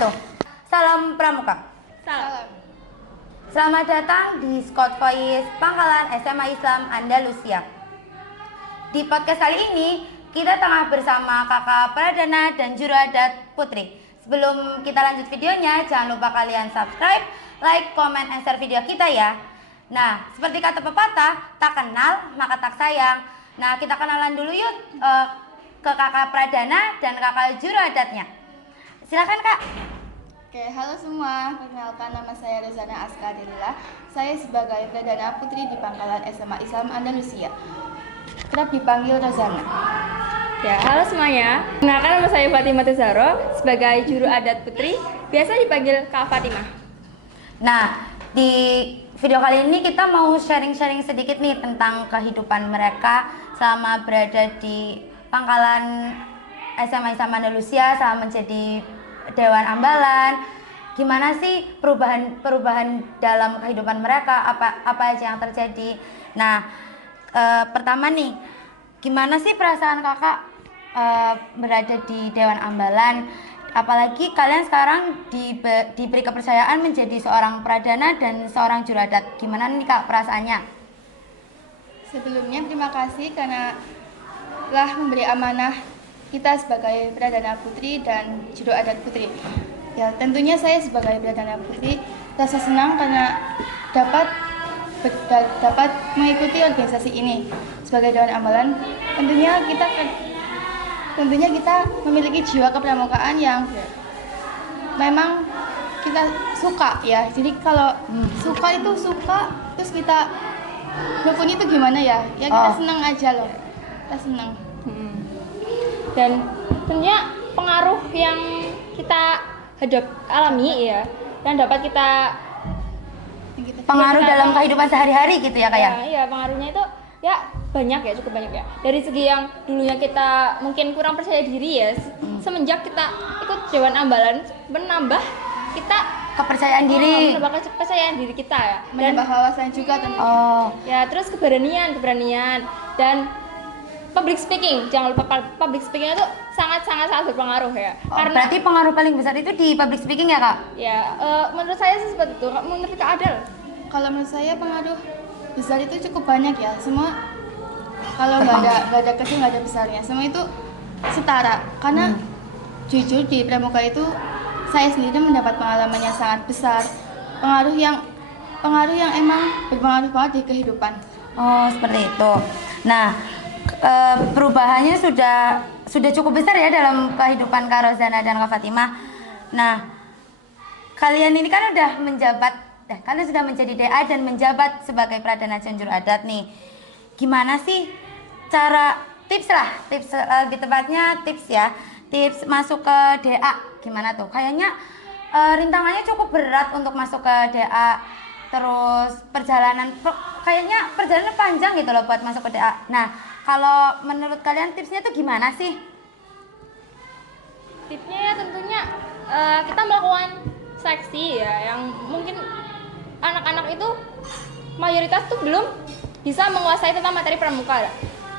wabarakatuh. Salam Pramuka. Salam. Selamat datang di Scott Voice Pangkalan SMA Islam Andalusia. Di podcast kali ini kita tengah bersama Kakak Pradana dan Juru Adat Putri. Sebelum kita lanjut videonya, jangan lupa kalian subscribe, like, comment, and share video kita ya. Nah, seperti kata pepatah, tak kenal maka tak sayang. Nah, kita kenalan dulu yuk ke Kakak Pradana dan Kakak Juru Adatnya. Silakan Kak. Oke, halo semua. Perkenalkan, nama saya Rozana Askarillah. Saya sebagai Pradana Putri di Pangkalan SMA Islam Andalusia. Kerap dipanggil Rozana. Ya, halo semuanya. Perkenalkan, nama saya Fatimah Tezaro sebagai Juru Adat Putri, biasa dipanggil Kak Fatimah. Nah, di video kali ini kita mau sharing-sharing sedikit nih tentang kehidupan mereka selama berada di Pangkalan SMA Islam Andalusia, selama menjadi Dewan Ambalan. Gimana sih perubahan dalam kehidupan mereka, apa aja yang terjadi. Nah, pertama nih, gimana sih perasaan kakak berada di Dewan Ambalan, apalagi kalian sekarang diberi kepercayaan menjadi seorang pradana dan seorang juru adat. Gimana nih kak perasaannya? Sebelumnya terima kasih karena telah memberi amanah kita sebagai Pradana Putri dan Juru Adat Putri. Ya, tentunya saya sebagai Pradana Putri rasa senang karena dapat mengikuti organisasi ini sebagai Dewan Ambalan. Tentunya kita memiliki jiwa kepramukaan yang memang kita suka ya. Jadi kalau suka itu suka, terus kita rukun itu gimana ya? Ya kita senang aja loh. Kita senang. Dan tentunya pengaruh yang kita alami ya, yang dapat kita Pengaruh dalam kehidupan sehari-hari gitu ya kak ya? Iya, pengaruhnya itu ya banyak ya, cukup banyak ya. Dari segi yang dulunya kita mungkin kurang percaya diri ya, semenjak kita ikut Dewan Ambalan menambah kita Kepercayaan diri. menambah kepercayaan diri kita ya. Dan menambah wawasan juga tentunya. ya, terus keberanian dan public speaking. Jangan lupa public speaking itu sangat berpengaruh ya. Karena berarti pengaruh paling besar itu di public speaking ya kak? Ya, menurut saya sih seperti itu. Menurut Kak Adel? Kalau menurut saya pengaruh besar itu cukup banyak ya. Semua kalau nggak ada kecil nggak ada besarnya. Semua itu setara. Karena jujur di pramuka itu saya sendiri mendapat pengalaman yang sangat besar. Pengaruh yang emang berpengaruh banget di kehidupan. Oh seperti itu. Nah, perubahannya sudah cukup besar ya dalam kehidupan Kak Rozana dan Kak Fatimah. Nah, kalian ini kan udah kalian sudah menjadi DA dan menjabat sebagai Pradana dan Juru Adat nih. Gimana sih cara tips lebih tepatnya tips masuk ke DA gimana tuh? Kayaknya rintangannya cukup berat untuk masuk ke DA. Terus perjalanan panjang gitu loh buat masuk ke DA. Nah, kalau menurut kalian tipsnya tuh gimana sih? Tipsnya ya tentunya kita melakukan seleksi ya, yang mungkin anak-anak itu mayoritas tuh belum bisa menguasai tentang materi pramuka.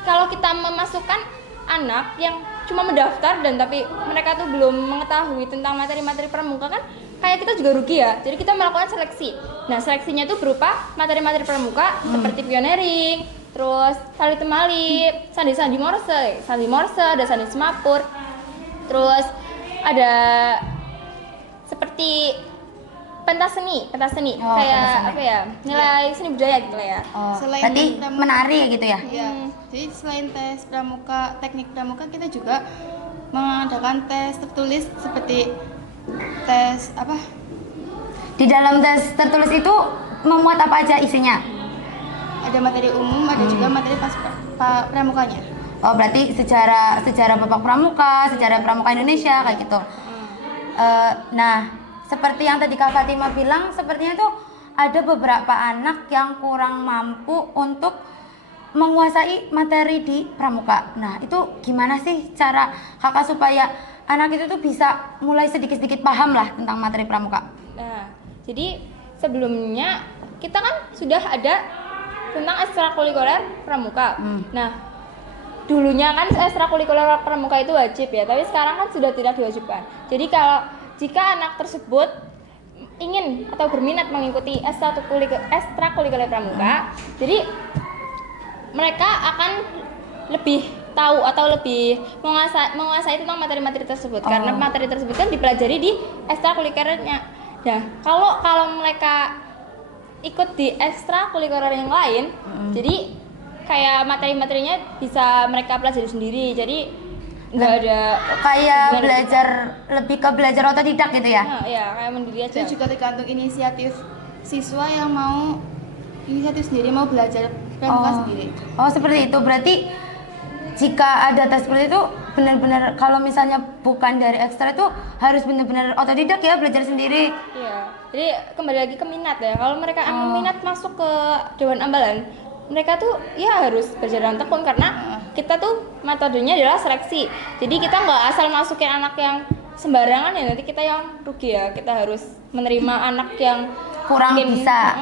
Kalau kita memasukkan anak yang cuma mendaftar tapi mereka tuh belum mengetahui tentang materi-materi pramuka, kan kayak kita juga rugi ya. Jadi kita melakukan seleksi. Nah, seleksinya tuh berupa materi-materi pramuka seperti pioneering, terus tali temali, sandi morse, dan sandi semapur. Terus ada seperti pentas seni kayak apa ya, nilai seni budaya gitu lah ya. Selain Berarti menari gitu ya? Iya. Jadi selain tes pramuka, teknik pramuka, kita juga mengadakan tes tertulis seperti tes apa? Di dalam tes tertulis itu memuat apa aja isinya? Ada materi umum, ada juga materi pramukanya. Oh, berarti sejarah Bapak Pramuka, sejarah Pramuka Indonesia kayak gitu. Nah, seperti yang tadi Kak Fatimah bilang, sepertinya tuh ada beberapa anak yang kurang mampu untuk menguasai materi di pramuka. Nah, itu gimana sih cara kakak supaya anak itu tuh bisa mulai sedikit-sedikit paham lah tentang materi pramuka? Nah, jadi sebelumnya kita kan sudah ada tentang ekstrakurikuler pramuka. Nah, dulunya kan ekstrakurikuler pramuka itu wajib ya, tapi sekarang kan sudah tidak diwajibkan. Jadi kalau jika anak tersebut ingin atau berminat mengikuti ekstrakurikuler pramuka, jadi mereka akan lebih tahu atau lebih menguasai tentang materi-materi tersebut, karena materi tersebut kan dipelajari di ekstrakurikulernya. Nah, kalau mereka ikut di ekstrakurikuler yang lain, jadi kayak materi-materinya bisa mereka pelajari sendiri, jadi nggak ada kayak belajar, lebih ke belajar otodidak gitu ya. nah, ya kayak mandiri aja. Itu juga tergantung inisiatif siswa yang mau inisiatif sendiri mau belajar pramuka sendiri. Oh, seperti itu. Berarti jika ada tes seperti itu benar-benar kalau misalnya bukan dari ekstra itu harus benar-benar otodidak ya, belajar sendiri. Iya, jadi kembali lagi ke minat ya. Kalau mereka emang minat masuk ke Dewan Ambalan, mereka tuh ya harus berjalan tekun, karena kita tuh metodenya adalah seleksi. Jadi kita nggak asal masukin anak yang sembarangan ya, nanti kita yang rugi ya. Kita harus menerima anak yang Kurang mungkin, bisa.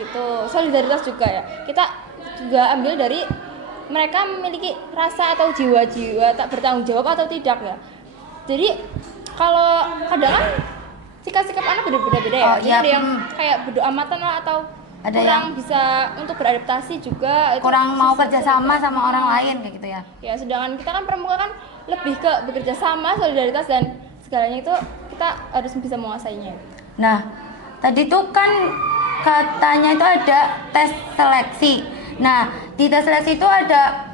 gitu. Solidaritas juga ya. Kita juga ambil dari mereka memiliki rasa atau jiwa-jiwa tak bertanggung jawab atau tidak ya. Jadi kalau kadang kan sikap-sikap anak beda-beda ya. Jadi ada yang kayak bodo amatan lah, atau Ada kurang yang bisa untuk beradaptasi juga, itu kurang mau susah. kerjasama sama orang lain kayak gitu ya. Ya, sedangkan kita kan pramuka kan lebih ke bekerja sama, solidaritas dan segalanya itu kita harus bisa menguasainya. Nah, tadi tuh kan katanya itu ada tes seleksi. Nah, di tes seleksi itu ada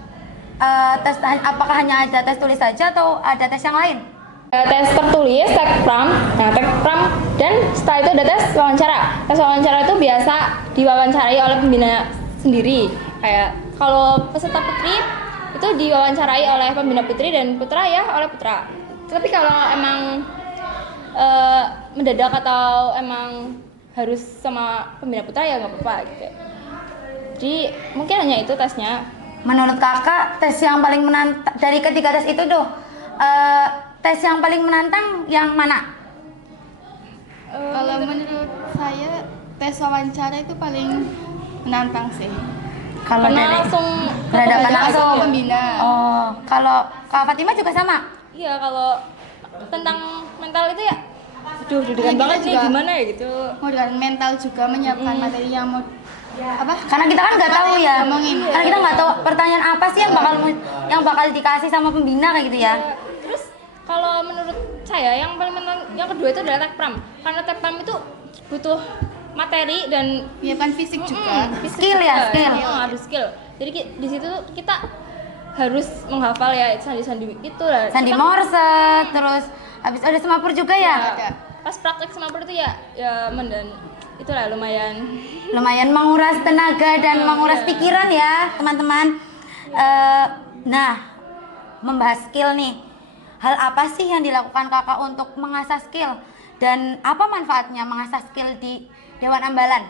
tes, apakah hanya ada tes tulis saja atau ada tes yang lain? Tes tertulis, tekpram, tekpram, dan setelah itu ada tes wawancara. Tes wawancara itu biasa diwawancarai oleh pembina sendiri. Kayak kalau peserta putri itu diwawancarai oleh pembina putri, dan putra ya oleh putra. Tapi kalau emang mendadak atau emang harus sama pembina putra ya nggak apa-apa gitu. Jadi mungkin hanya itu tesnya. Menurut kakak, tes yang paling menantang dari ketiga tes itu tuh, tes yang paling menantang yang mana? Kalau menurut saya tes wawancara itu paling menantang sih. Kalau Karena dari langsung berhadapan Ada langsung. pembina. Oh, kalau Kak Fatima juga sama? Iya, kalau tentang mental itu ya, aduh deg-degan Kita banget nih, juga gimana ya gitu. Mau dengan mental juga menyiapkan materi yang mau apa? Karena kita kan nggak tahu ya. Ngomongin. Karena kita nggak tahu pertanyaan apa sih yang bakal dikasih sama pembina kayak gitu ya. Terus kalau menurut saya yang paling menantang yang kedua itu adalah tekpram. Karena tekpram itu butuh materi dan Menyiapkan fisik juga. fisik Skill ya, juga. skill. Ada skill. Jadi di situ kita harus menghafal ya sandi-sandi itu lah. Sandi Kita- Morse, terus habis ada semapur juga ya. Ada. Pas praktek semapur itu ya dan itulah lumayan. Lumayan menguras tenaga dan menguras pikiran ya teman-teman. Nah, membahas skill nih, hal apa sih yang dilakukan kakak untuk mengasah skill, dan apa manfaatnya mengasah skill di Dewan Ambalan?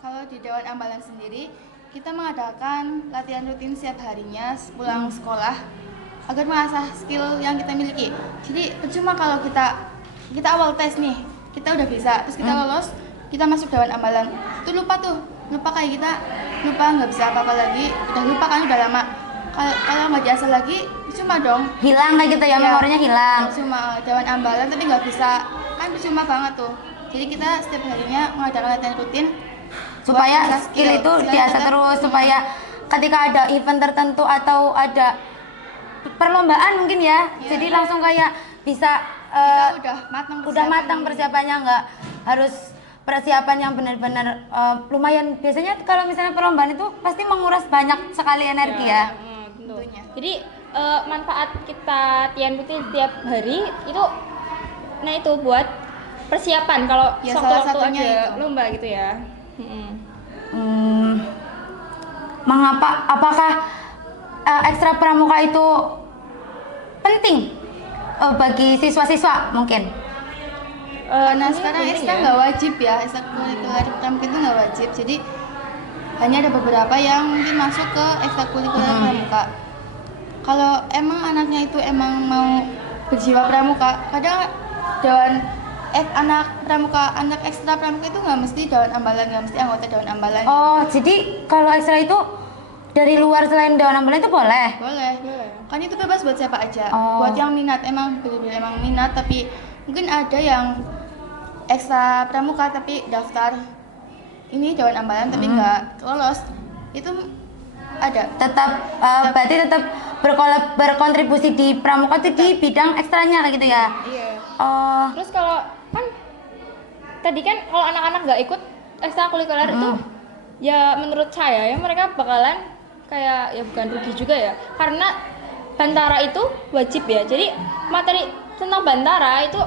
Kalau di Dewan Ambalan sendiri, kita mengadakan latihan rutin setiap harinya pulang sekolah agar mengasah skill yang kita miliki. Jadi percuma kalau kita awal tes nih, kita udah bisa, terus kita lolos, kita masuk Dewan Ambalan, itu lupa kayak kita lupa nggak bisa apa-apa lagi, udah lupa kan udah lama. Kalau nggak diasah lagi, percuma dong. Hilang kayak gitu ya, memorinya hilang. Cuma Dewan Ambalan tapi nggak bisa, kan percuma banget tuh. Jadi kita setiap harinya mengadakan latihan rutin Supaya buat mengasah skill itu Selain diasah kita- terus, supaya ketika ada event tertentu atau ada perlombaan mungkin ya, jadi langsung kayak bisa kita udah matang udah matang persiapannya, nggak harus persiapan yang benar-benar lumayan. Biasanya kalau misalnya perlombaan itu pasti menguras banyak sekali energi ya. Tentu. Tentunya. Jadi manfaat kita latihan rutin tiap hari itu, nah itu buat persiapan kalau Ya, sewaktu-waktu salah satunya ada itu. lomba gitu ya. Apakah ekstra pramuka itu penting bagi siswa-siswa mungkin? Karena Ini sekarang penting ekstra nggak wajib ya, ekstrakurikuler pramuka itu nggak wajib. Jadi hanya ada beberapa yang mungkin masuk ke ekstrakurikuler pramuka. Kalau emang anaknya itu emang mau berjiwa pramuka, kadang anak ekstra pramuka itu nggak mesti Dewan Ambalan, nggak mesti anggota Dewan Ambalan. Oh, jadi kalau ekstra itu dari luar selain Dewan Ambalan itu boleh? Boleh. Kan itu bebas buat siapa aja. Oh. Buat yang minat, emang bener-bener emang minat tapi Mungkin ada yang ekstra pramuka tapi daftar ini Dewan Ambalan tapi nggak lolos. Itu ada. Tetap berarti tetap berkontribusi di pramuka itu di bidang ekstranya kayak gitu ya. Iya. Oh, Terus kalau kan tadi kan kalau anak-anak nggak ikut ekstrakurikuler itu ya menurut saya ya mereka bakalan kayak ya bukan rugi juga ya, karena Bantara itu wajib ya, jadi materi tentang Bantara itu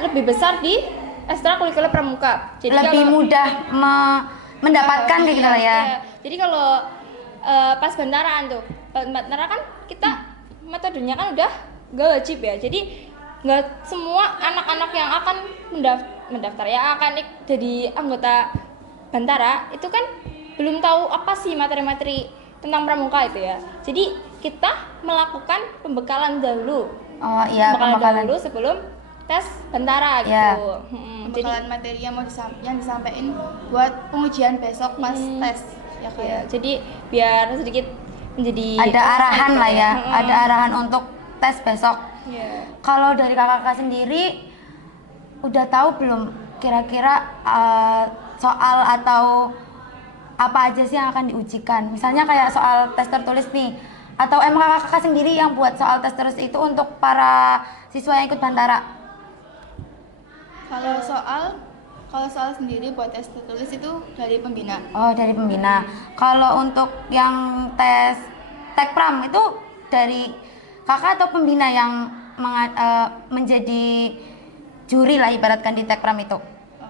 lebih besar di ekstrakurikuler pramuka, jadi lebih kalau, mudah mendapatkan kayak gitu lah ya. iya. Jadi kalau pas Bantaraan tuh, Bantara kan kita metodenya kan udah gak wajib ya, jadi nggak semua anak-anak yang akan mendaftar ya akan jadi anggota Bantara itu kan belum tahu apa sih materi-materi tentang pramuka itu ya. Jadi kita melakukan pembekalan dahulu. Oh iya, pembekalan dahulu sebelum tes Bantara gitu. Iya. Jadi Pembekalan materi yang yang disampaikan buat pengujian besok pas tes ya kan. ya, jadi biar sedikit menjadi ada arahan gitu lah ya, Mm-mm. ada arahan untuk tes besok. Iya. Kalau dari kakak sendiri udah tahu belum kira-kira soal atau apa aja sih yang akan diujikan? Misalnya kayak soal tes tertulis nih, atau emang kakak sendiri yang buat soal tes tertulis itu untuk para siswa yang ikut Bantara? Kalau soal sendiri buat tes tertulis itu dari pembina. Oh, dari pembina. Kalau untuk yang tes tekpram itu dari kakak atau pembina yang menjadi juri lah ibaratkan di tekpram itu?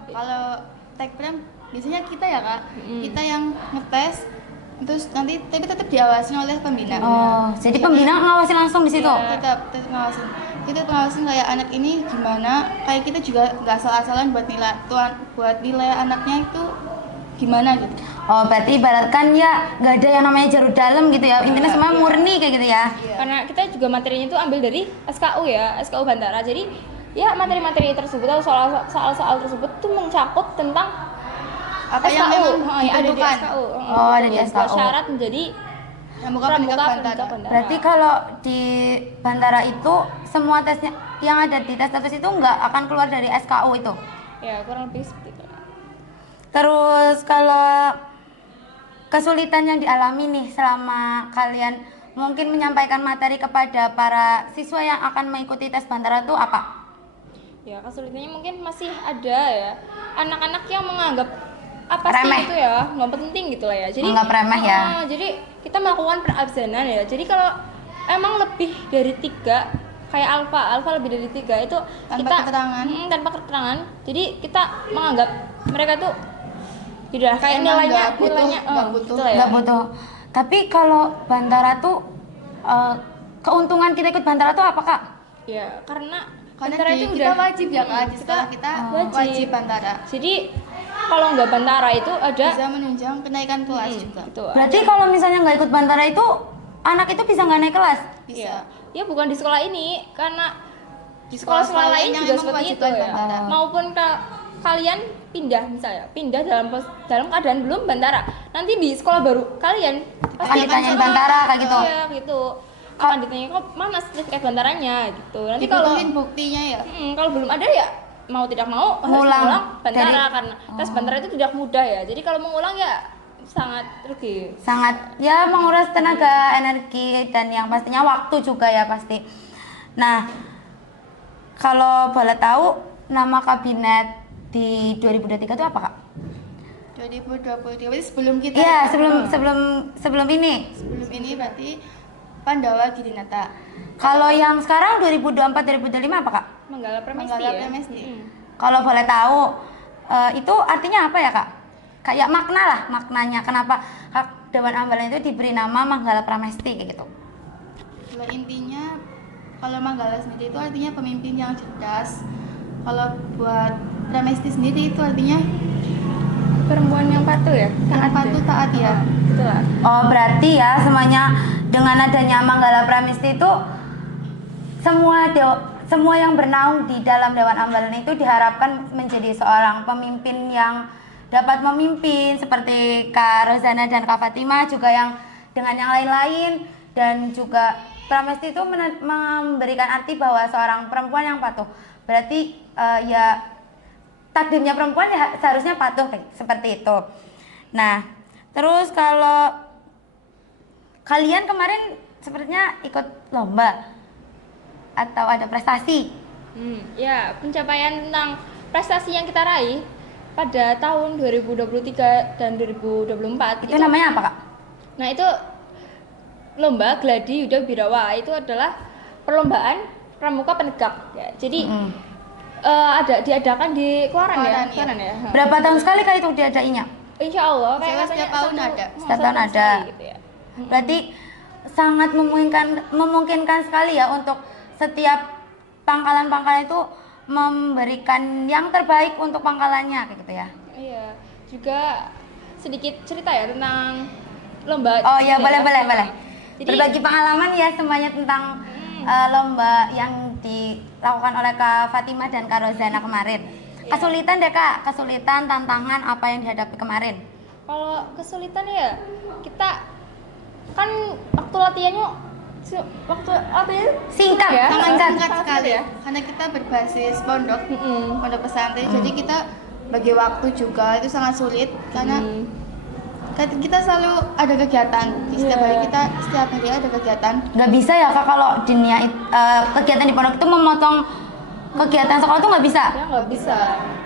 Kalau tekpram biasanya kita ya kak, kita yang ngetes, terus nanti tapi tetap diawasin oleh pembina. Oh, jadi pembina ngawasin langsung di situ? Tetap ngawasin. Kita ngawasin kayak anak ini gimana, kayak kita juga nggak asal-asalan buat nilai anaknya itu gimana gitu. Oh, berarti ibaratkan ya nggak ada yang namanya jarum dalam gitu ya, intinya semuanya murni kayak gitu ya? Karena kita juga materinya itu ambil dari SKU ya, SKU Bantara. Jadi ya materi-materi tersebut atau soal-soal tersebut tuh mencakup tentang Apa yang SKU. memang Ya, ada di diperlukan. SKU. Oh, ada di Buat SKU. syarat menjadi Pramuka pramuka Bantara. Bantara. Berarti kalau di Bantara itu semua tesnya yang ada di tes tertulis itu nggak akan keluar dari SKU itu? Ya kurang lebih seperti itu. Terus kalau kesulitan yang dialami nih selama kalian mungkin menyampaikan materi kepada para siswa yang akan mengikuti tes Bantara itu apa? Ya kesulitannya mungkin masih ada ya, anak-anak yang menganggap apa Remeh. sih itu ya nggak penting gitu lah ya. Jadi Nggak remeh ya. Jadi kita melakukan perabsenan ya. Jadi kalau emang lebih dari 3 kayak alfa lebih dari 3 itu Tanpa keterangan. Tanpa keterangan. Jadi kita menganggap mereka tuh udah kayak Emang nilainya nggak butuh, nggak butuh. gitu lah ya. Nggak butuh. Tapi kalau Bantara tuh keuntungan kita ikut Bantara tuh apa kak? Ya karena Karena Bantara itu kita udah wajib ya kak, di sekolah kita wajib Bantara. Jadi kalau nggak Bantara itu ada Bisa menunjang kenaikan kelas juga. gitu. Berarti kalau misalnya nggak ikut Bantara itu anak itu bisa nggak naik kelas? Bisa. Iya. Ya bukan di sekolah ini, karena Di sekolah-sekolah lain yang juga emang seperti itu mewajibkan ya. Bantara. Maupun kalian pindah misalnya, pindah dalam keadaan belum Bantara. Nanti di sekolah baru kalian Akan ditanyain Bantara kayak gitu? Iya, gitu. Akan ditanya kok mana sertifikat Bantaranya gitu. Nanti kalau Dibutuhin buktinya ya. kalau belum ada ya mau tidak mau harus Ngulang mengulang Bantara dari- karena tes Bantara itu tidak mudah ya. Jadi kalau mengulang ya sangat rugi. Sangat ya menguras tenaga, energi, dan yang pastinya waktu juga ya pasti. Nah, kalau boleh tahu nama kabinet di 2023 itu apa kak? 2023 berarti sebelum kita Iya, ya? sebelum ini. Sebelum ini berarti Pandawa Girinata. Kalau yang sekarang 2024 2025 apa kak? Manggala Pramesti Manggala ya. Pramesti. Kalau boleh tahu itu artinya apa ya kak? Kayak makna lah, maknanya kenapa Dewan Ambalan itu diberi nama Manggala Pramesti kayak gitu. Kalau intinya kalau Manggala sendiri itu artinya pemimpin yang cerdas. Kalau buat Pramesti sendiri itu artinya Perempuan yang patuh ya. yang patuh taat ya. Gitu lah. Oh berarti ya semuanya dengan adanya Manggala Pramesti itu semua yang bernaung di dalam Dewan Ambalan itu diharapkan menjadi seorang pemimpin yang dapat memimpin seperti Kak Rozana dan Kak Fatima juga yang dengan yang lain-lain, dan juga Pramesti itu memberikan arti bahwa seorang perempuan yang patuh. berarti ya takdirnya perempuan ya seharusnya patuh seperti itu. Nah, terus kalau kalian kemarin sepertinya ikut lomba atau ada prestasi. Ya, pencapaian tentang prestasi yang kita raih pada tahun 2023 dan 2024 Itu namanya apa, Kak? Nah, itu lomba Gladi Yuda Birawa. Itu adalah perlombaan pramuka penegak ya. Jadi diadakan di Kuaran ya. Berapa tahun sekali Kak itu diadainya? Insya Allah Insya Allah setiap tahun ada. Setiap tahun ada. Gitu ya. Berarti sangat memungkinkan sekali ya untuk setiap pangkalan-pangkalan itu memberikan yang terbaik untuk pangkalannya kayak gitu ya. Iya, juga sedikit cerita ya tentang lomba. Oh iya, boleh. Jadi, berbagi pengalaman ya semuanya tentang lomba yang dilakukan oleh Kak Fatimah dan Kak Rozana kemarin. Iya. Kesulitan deh Kak, kesulitan, tantangan apa yang dihadapi kemarin? kalau kesulitan ya kita kan waktu latihannya Singkat ya, sangat Sangat singkat. singkat sekali ya. karena kita berbasis pondok Mm-mm. pondok pesantren, jadi kita bagi waktu juga itu sangat sulit karena kita selalu ada kegiatan di setiap Iya. hari, setiap hari ada kegiatan. Nggak bisa ya Kak kalau kegiatan di pondok itu memotong kegiatan sekolah tuh nggak bisa. Ya nggak bisa.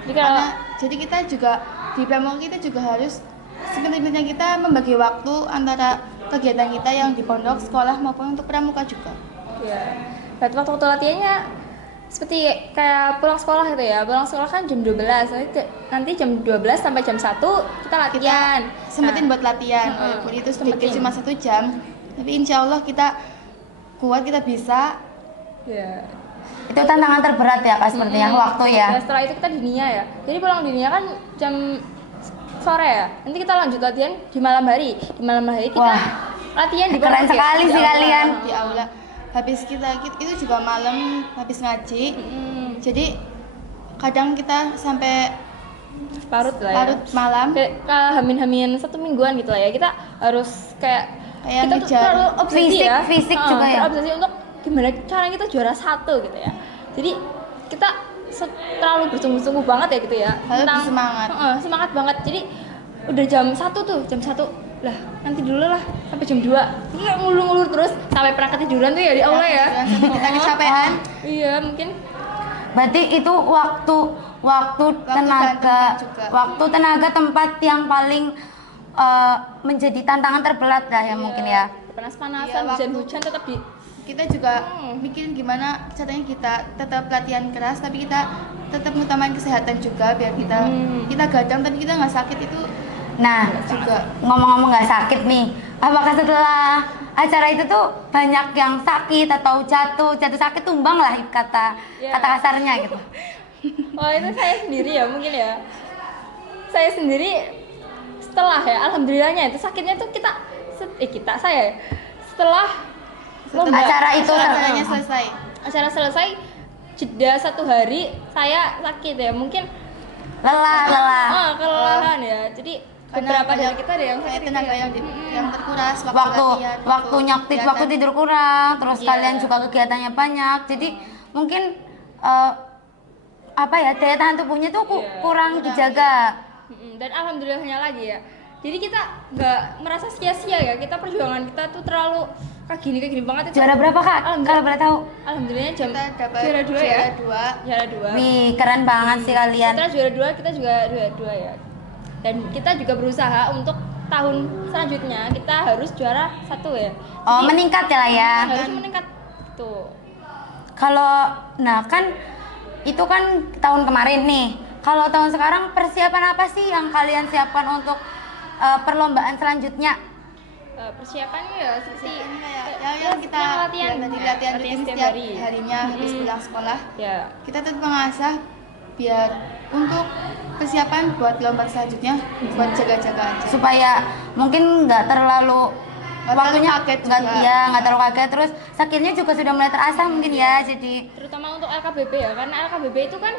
Jadi kalau Jadi kita juga di pramuka kita juga harus sebenarnya kita membagi waktu antara kegiatan kita yang di pondok sekolah maupun untuk pramuka juga. ya, waktu latihannya seperti kayak pulang sekolah gitu ya. Pulang sekolah kan jam 12. Nanti jam 12 sampai jam 1 kita latihan. Sempetin buat latihan, walaupun itu sedikit cuma 1 jam, tapi insya Allah kita kuat, kita bisa. Ya. Itu tantangan terberat ya Kak sepertinya waktu ya. Nah, setelah itu kita di Nia ya. Jadi pulang di Nia kan jam sore ya. Nanti kita lanjut latihan di malam hari. Di malam hari kita Wah, latihan di keren pondok ya, sekali di sih aula. kalian. Di aula habis kita itu juga malam habis ngaji, jadi kadang kita sampai Parut lah ya. larut malam. Kayak hamin-hamin 1 mingguan gitu lah ya. Kita harus kayak kita tuh ngejar terlalu obsesi ya. Fisik juga ya. Obsesi untuk gimana cara kita juara 1 gitu ya. Jadi kita terlalu bersungguh-sungguh banget ya gitu ya. Harus bersemangat. Semangat banget. Jadi udah jam 1 tuh, jam 1 lah nanti dulu lah sampai jam 2. Ini kayak ngulur-ngulur terus sampai pernah ketiduran tuh ya di aula ya. Sampai kita kecapean. Iya, mungkin Berarti itu waktu tenaga, dan tempat juga. waktu tenaga tempat yang paling menjadi tantangan terberat lah ya mungkin ya. panas-panasan, Iya, waktu- hujan-hujan tetap di Kita juga mikirin gimana caranya kita tetap latihan keras, tapi kita tetap mengutamakan kesehatan juga biar kita gadang tapi kita nggak sakit, itu Nah, juga. ngomong-ngomong nggak sakit nih, apakah setelah acara itu tuh banyak yang sakit atau jatuh sakit, tumbang lah kata Iya. kasarnya gitu. Oh, itu saya sendiri ya mungkin ya. Saya sendiri setelah ya, alhamdulillahnya itu sakitnya tuh saya setelah lomba Acaranya selesai. acara selesai jeda 1 hari saya sakit ya, mungkin Lelah. kelelahan ya. Jadi Karena beberapa dari kita ada yang kayak sakit tenaga gitu ya. yang terkuras waktu latihan, kegiatan. waktu tidur kurang, terus Iya. kalian juga kegiatannya banyak, jadi mungkin apa ya, daya tahan tubuhnya tuh Iya, kurang dijaga. Dan alhamdulillahnya lagi ya. Jadi kita nggak merasa sia-sia ya. Kita perjuangan kita tuh terlalu kayak gini banget itu. Juara berapa Kak? Kalau boleh tahu? Alhamdulillahnya Kita dapat juara 2 ya. Juara 2. Wih, keren banget sih kalian. Setelah juara 2 kita juga juara 2 ya. Dan kita juga berusaha untuk tahun selanjutnya kita harus juara 1 ya. Oh, meningkat ya lah ya. Harus meningkat tuh. Kalau kan itu kan tahun kemarin nih. Kalau tahun sekarang persiapan apa sih yang kalian siapkan untuk perlombaan selanjutnya? Persiapannya ya seperti Ini kayak yang kita latihan tadi latihan rutin setiap harinya habis pulang sekolah. Ya. Kita tetap mengasah biar untuk persiapan buat lomba selanjutnya, buat jaga-jaga aja. Supaya mungkin nggak terlalu Nggak waktunya terlalu kaget juga. nggak terlalu kaget, terus sakitnya juga sudah mulai terasa mungkin ya, jadi Terutama untuk LKBB ya, karena LKBB itu kan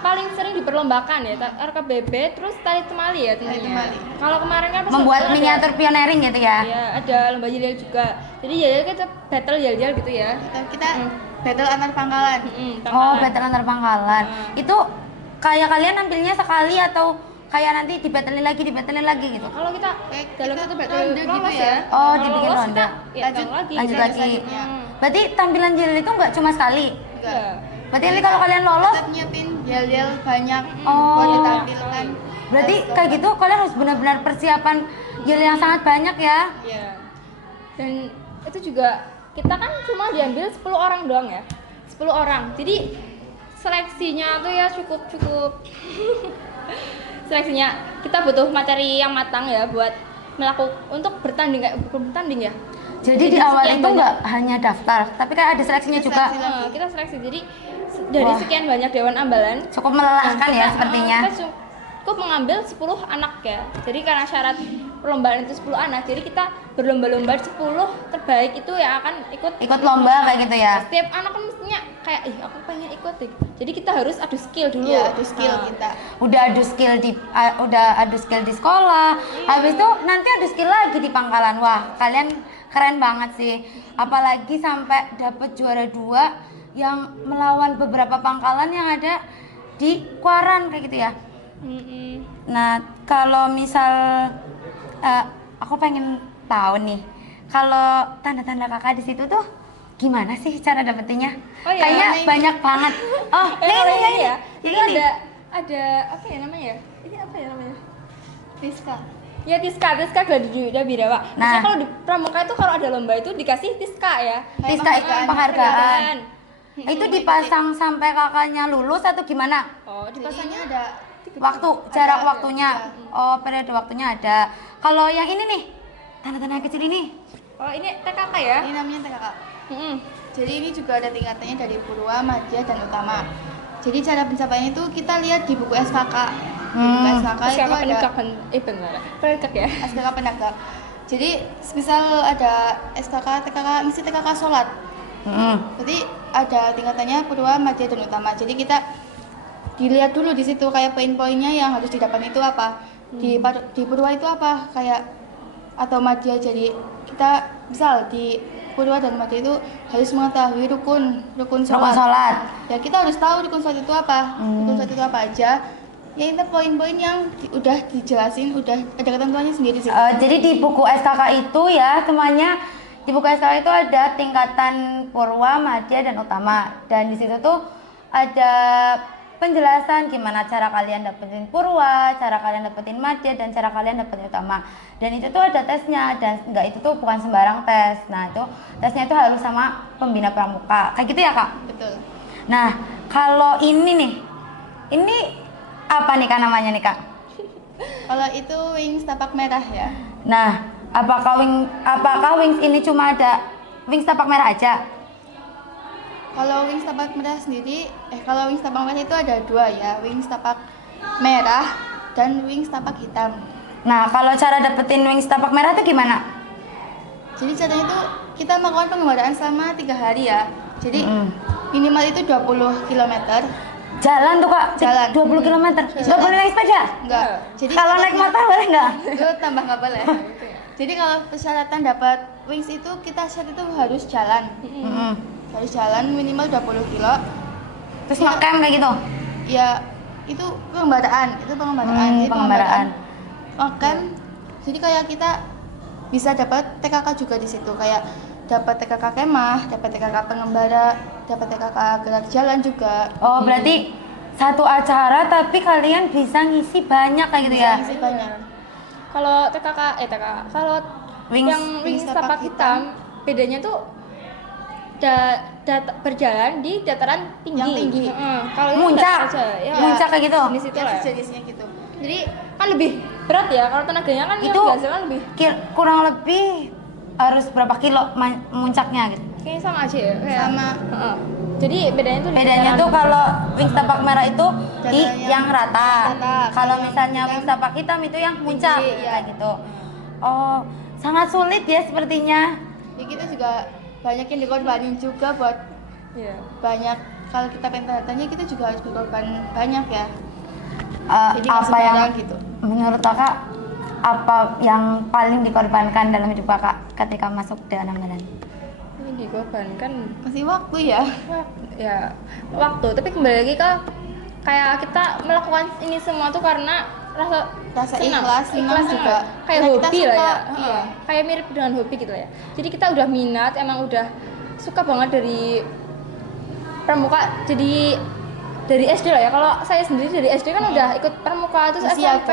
paling sering diperlombakan ya, RKBB terus tali temali ya tentunya. Tali temali. Kalau kemarin kan pas membuat lomba miniatur pioneering gitu ya. ya ada lomba yel-yel juga. Jadi yel kita battle yel-yel gitu ya. Kita battle antar pangkalan. Oh, battle antar pangkalan. Itu kayak kalian nampilnya sekali atau kayak nanti dibatalin lagi gitu? Kalau kita dalam kita satu battle ronde gitu lolos ya. Oh, Kalau dibikin lolos ronde. kita ya Lanjut Lanjut battle lagi. selanjutnya. Berarti tampilan yel itu nggak cuma sekali. Enggak. Iya. Berarti ini kalau kalian lolos, Tetap nyiapin yel-yel banyak Oh. buat ditampilkan. berarti kayak gitu kalian harus benar-benar persiapan yel yang sangat banyak ya. Iya. Dan itu juga kita kan cuma diambil 10 orang doang ya. 10 orang. Jadi seleksinya tuh ya cukup seleksinya kita butuh materi yang matang ya buat untuk bertanding ya. Jadi di awal itu nggak hanya daftar, tapi kayak ada seleksinya juga. Kita seleksi. Jadi dari Wah. sekian banyak dewan ambalan Cukup melelahkan ya sepertinya. kita cukup mengambil 10 anak ya. Jadi karena syarat perlombaan itu 10 anak, jadi kita berlomba-lomba 10 terbaik itu yang akan Ikut lomba kayak gitu ya. Setiap anak kan mestinya kayak aku pengen ikut deh. Jadi kita harus adu skill dulu. Iya, adu skill Nah, kita. Udah adu skill di sekolah. Habis itu nanti adu skill lagi di pangkalan. Wah, kalian keren banget sih. Apalagi sampai dapat juara 2 yang melawan beberapa pangkalan yang ada di Kuaran kayak gitu ya. Nah, kalau misal aku pengen tahu nih, kalau tanda-tanda kakak di situ tuh gimana sih cara dapetinnya? Oh iya, Kayaknya ini. banyak banget. Oh, kalau ini ya. Ini Itu nih. ada apa ya namanya? Ini apa ya namanya? Rizka. Ya Tiska Gladiator Birawa. Nah. Biasanya kalau di pramuka itu kalau ada lomba itu dikasih Tiska ya. Tiska itu penghargaan. Itu dipasang sampai kakaknya lulus atau gimana? Oh, Dipasangnya dipasangnya ada Waktu, jarak ada, waktunya. iya. Oh, periode waktunya ada. Kalau yang ini nih, tanda-tanda kecil ini. Oh, ini TKK ya? ini namanya TKK. Mm-mm. Jadi ini juga ada tingkatannya dari Purwa, Madya, dan Utama. Jadi cara pencapaiannya itu kita lihat di buku SKK. Di buku SKK itu Siapa ada penegakan benar. Penegak ya. SKK penegak. Jadi misal ada SKK, TKK, misi TKK sholat. Jadi ada tingkatannya Purwa, Madya, dan Utama. Jadi kita dilihat dulu di situ kayak poin-poinnya yang harus didapat itu apa. Di Purwa itu apa kayak atau Madya. Jadi kita misal di Purwa dan Madya itu harus mengetahui rukun Rukun sholat. sholat. Ya kita harus tahu rukun sholat itu apa. Rukun sholat itu apa aja. Ya itu poin-poin yang udah dijelasin, udah ada ketentuannya sendiri sih. Jadi di buku SKK itu ya semuanya, di buku SKK itu ada tingkatan Purwa, Madya, dan Utama. Dan di situ tuh ada penjelasan gimana cara kalian dapetin Purwa, cara kalian dapetin Madya, dan cara kalian dapetin Utama. Dan itu tuh ada tesnya, dan enggak, itu tuh bukan sembarang tes. Nah itu tesnya itu harus sama pembina pramuka, kayak gitu ya kak? Betul. Nah kalau ini nih, ini apa nih kak namanya nih kak? Kalau itu wings tapak merah ya. Nah, apakah wings ini cuma ada wings tapak merah aja? Kalau wings tapak merah sendiri, kalau wings tapak merah itu ada dua ya, wings tapak merah dan wings tapak hitam. Nah, kalau cara dapetin wings tapak merah itu gimana? Jadi caranya itu kita melakukan pengembaraan selama 3 hari ya. Jadi minimal itu 20 km. Jalan tuh kak, Jalan. 20 km. Nggak boleh naik sepeda? Enggak. Jadi Kalau naik syaratnya- motor boleh nggak? itu tambah nggak boleh. Jadi kalau persyaratan dapat wings itu kita syarat itu harus jalan. Harus jalan minimal 20 kilo. Terus ngecamp kayak gitu? Ya itu pengembaraan, Jadi Pengembaraan. Makan. Jadi kayak kita bisa dapat TKK juga di situ, kayak dapat TKK kemah, dapat TKK pengembara, dapat TKK gerak jalan juga. Oh, berarti satu acara tapi kalian bisa ngisi banyak kayak gitu ya? Bisa banyak. Kalau kalau Wings- yang wings tapak hitam bedanya tuh berjalan di dataran tinggi. Yang tinggi. Kalau ini Muncak, datar aja, ya. muncak kayak gitu? Jenis itu Ya, lah. sejenisnya gitu. Jadi kan lebih berat ya kalau tenaganya kan yang Itu dihasilkan lebih kurang lebih harus berapa kilo muncaknya gitu? kayaknya sama aja ya. Kayak, Sama. Heeh. Jadi bedanya tuh di Bedanya dataran- tuh kalau wings tapak merah itu di Dataran yang rata. rata. Kalau Yang misalnya hitam wings tapak hitam itu yang muncak tinggi, ya. kayak gitu. Oh, sangat sulit ya sepertinya. Ya kita juga banyak yang dikorbanin juga buat Iya. banyak. Kalau kita pengen tanya kita juga harus berkorban banyak ya. Jadi nggak Apa yang sembarang gitu. menurut kakak apa yang paling dikorbankan dalam hidup kakak ketika masuk Dewan Ambalan? Yang dikorbankan Masih waktu ya. ya waktu, tapi kembali lagi ke kayak kita melakukan ini semua tuh karena Rasa senang. ikhlas, senang juga. Kayak Karena kita hobi lah suka, ya. iya. Kayak mirip dengan hobi gitu lah ya. Jadi kita udah minat, emang udah suka banget dari pramuka. Jadi dari SD lah ya. Kalau saya sendiri dari SD kan udah ikut pramuka, terus Dari SMP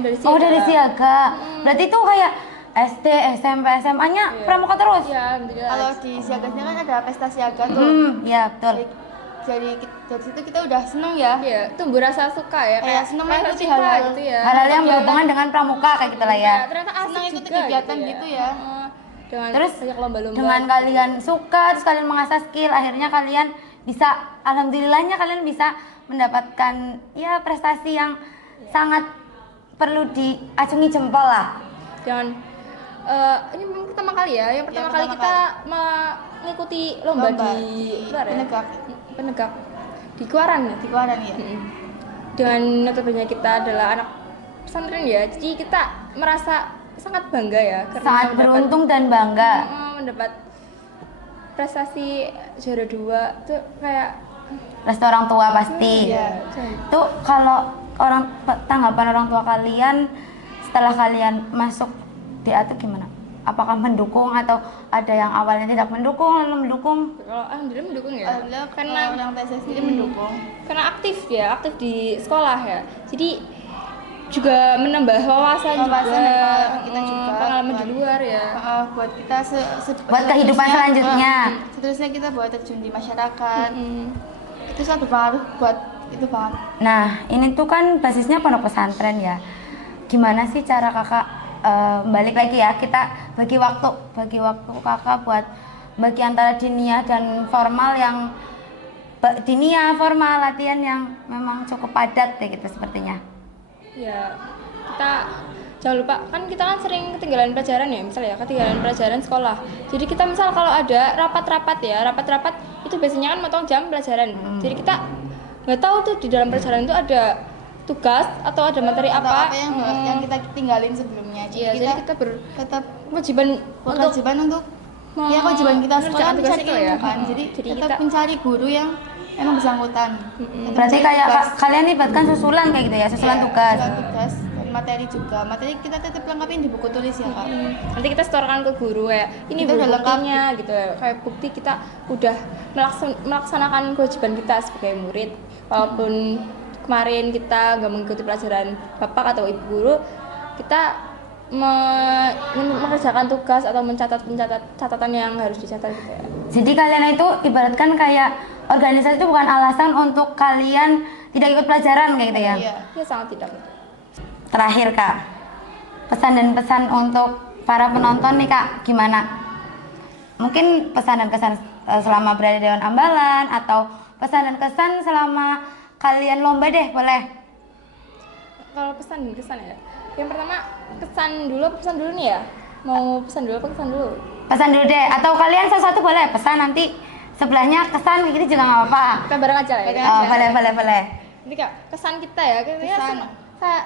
dari siaga. Oh, dari siaga. Berarti tuh kayak SD, SMP, SMA-nya Iya. pramuka terus? Iya, alhamdulillah. Kalau di siagasnya kan ada pesta siaga tuh. Ya betul. Jadi dari situ kita udah seneng ya. Iya, tumbuh rasa suka ya, Kayak seneng rasa mengikuti cinta hal-hal. gitu ya. Hal-hal yang berhubungan dengan pramuka kayak gitu lah ya. Ternyata asik Senang ikuti juga kegiatan gitu ya. Dengan Terus banyak lomba-lomba. dengan kalian suka, terus kalian mengasah skill, akhirnya kalian bisa, alhamdulillahnya kalian bisa mendapatkan ya prestasi yang sangat perlu diacungi jempol lah. Jangan ini memang pertama kali ya. Yang pertama kali pertama kita mengikuti lomba di luar ya? Penegak di Kuaran ya. Di Kuaran ya. Dengan notabene kita adalah anak pesantren ya, jadi kita merasa sangat bangga ya karena Sangat beruntung dan bangga. mendapat prestasi juara 2 tuh kayak Restu orang tua pasti. Iya. Tuh kalau tanggapan orang tua kalian setelah kalian masuk DA tuh gimana? Apakah mendukung atau ada yang awalnya tidak mendukung lalu mendukung? Kalau alhamdulillah mendukung ya. Alhamdulillah Karena orang TSS sendiri mendukung. karena aktif di sekolah ya. Jadi juga menambah wawasan Wawasan juga, dan pengalaman kita juga. pengalaman di luar ya. Buat kita Buat kehidupan selanjutnya. Seterusnya kita buat terjun di masyarakat. Mm. Itu sangat berpengaruh buat itu banget. Nah, ini tuh kan basisnya pondok pesantren ya. Gimana sih cara kakak balik lagi ya, kita bagi waktu kakak buat bagi antara dinia dan formal yang dinia formal latihan yang memang cukup padat ya gitu sepertinya. Ya, kita jangan lupa kan kita kan sering ketinggalan pelajaran ya, misalnya ya ketinggalan pelajaran sekolah. Jadi kita misal kalau ada rapat-rapat itu biasanya kan motong jam pelajaran. Jadi kita nggak tahu tuh di dalam pelajaran itu ada tugas atau ada materi Atau apa, yang kita tinggalin sebelumnya. Jadi Iya, kita jadi kita tetap kewajiban untuk ya kewajiban kita sekolah mengerjakan tugas mencari itu ilmu ya. kan. Jadi Jadi tetap kita- mencari guru yang emang bersangkutan. Tetap Berarti mencari kayak tugas. kalian libatkan susulan kayak gitu ya, susulan Iya, tugas. susulan tugas dan materi juga. Materi kita tetap lengkapin di buku tulis ya kak. nanti kita setorkan ke guru ya. Ini Kita udah lengkap. buktinya gitu ya. Kayak bukti kita udah melaksanakan kewajiban kita sebagai murid. Walaupun kemarin kita nggak mengikuti pelajaran bapak atau ibu guru, kita mengerjakan tugas atau mencatat catatan yang harus dicatat gitu ya. Jadi kalian itu ibaratkan kayak organisasi itu bukan alasan untuk kalian tidak ikut pelajaran kayak gitu ya. Iya. Ya sangat tidak. Terakhir kak, pesan dan pesan untuk para penonton nih kak, gimana? Mungkin pesan dan kesan selama berada di Dewan Ambalan atau pesan dan kesan selama kalian lomba deh, boleh? Kalau pesan dan kesan ya. Yang pertama pesan dulu nih ya. Mau pesan dulu apa kesan dulu? Pesan dulu deh, atau kalian satu-satu boleh pesan nanti sebelahnya kesan kayak gini juga nggak apa-apa. Kita bareng aja ya. Bareng. Oh, boleh. Ini kak kesan kita ya, kita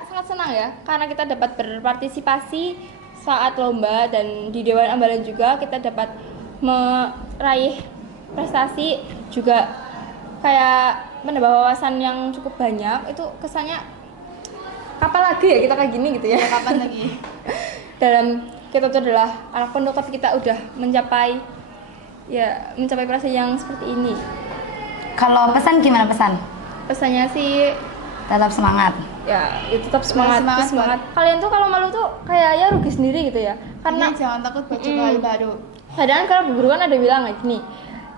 sangat senang ya karena kita dapat berpartisipasi saat lomba dan di Dewan Ambalan juga kita dapat meraih prestasi juga kayak menambah wawasan yang cukup banyak. Itu kesannya kapan lagi ya kita kayak gini gitu ya? Kapan lagi? Dalam kita tuh adalah anak pondok tapi kita udah mencapai prestasi yang seperti ini. Kalau pesan gimana pesan? Pesannya sih Tetap semangat. ya tetap semangat. Semangat. Kalian tuh kalau malu tuh kayak ya rugi sendiri gitu ya, Karena karena jangan takut buat coba hal baru. kadang kalau bu guru kan ada bilang kayak gini,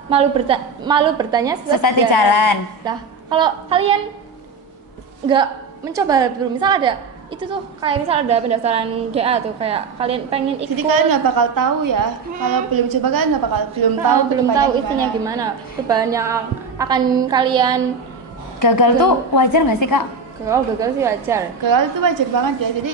malu bertanya Sesat di jalan. Nah kalau kalian nggak mencoba hal baru, misal ada itu tuh kayak misal ada pendaftaran DA tuh kayak kalian pengen ikut, Jadi kalian nggak bakal tahu ya. Kalau belum coba kalian nggak bakal belum belum depannya tahu isinya gimana, perubahan yang akan kalian Gagal tuh wajar nggak sih kak? gagal sih wajar. Gagal itu wajar banget ya. Jadi